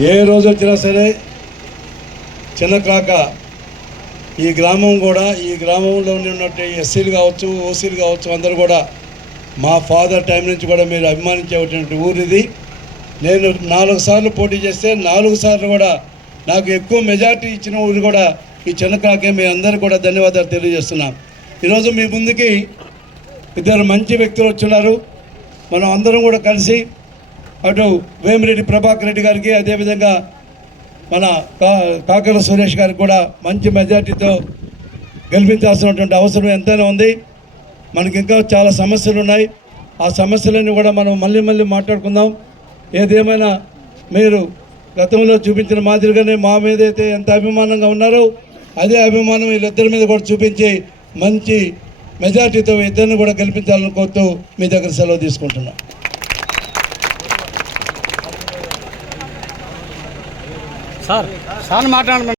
ఏ రోజు వచ్చినా సరే చిన్నకాక ఈ గ్రామం కూడా ఈ గ్రామంలో ఉన్నటువంటి ఎస్సీలు కావచ్చు ఓసీలు కావచ్చు అందరూ కూడా మా ఫాదర్ టైం నుంచి కూడా మీరు అభిమానించేటువంటి ఊరు ఇది నేను నాలుగు సార్లు పోటీ చేస్తే నాలుగు సార్లు కూడా నాకు ఎక్కువ మెజార్టీ ఇచ్చిన ఊరు కూడా ఈ చిన్నకాకే మీ అందరూ కూడా ధన్యవాదాలు తెలియజేస్తున్నాం. ఈరోజు మీ ముందుకి ఇద్దరు మంచి వ్యక్తులు వచ్చున్నారు మనం అందరం కూడా కలిసి అటు వేమిరెడ్డి ప్రభాకర్ రెడ్డి గారికి అదేవిధంగా మన కా కాకర సురేష్ గారికి కూడా మంచి మెజార్టీతో గెలిపించాల్సినటువంటి అవసరం ఎంతైనా ఉంది. మనకి ఇంకా చాలా సమస్యలు ఉన్నాయి ఆ సమస్యలన్నీ కూడా మనం మళ్ళీ మళ్ళీ మాట్లాడుకుందాం. ఏదేమైనా మీరు గతంలో చూపించిన మాదిరిగానే మా మీద అయితే ఎంత అభిమానంగా ఉన్నారో అదే అభిమానం వీళ్ళిద్దరి మీద కూడా చూపించి మంచి మెజార్టీతో ఇద్దరిని కూడా గెలిపించాలని కోరుతూ మీ దగ్గర సెలవు తీసుకుంటున్నాం. సార్. సార్ మాట్లాడమని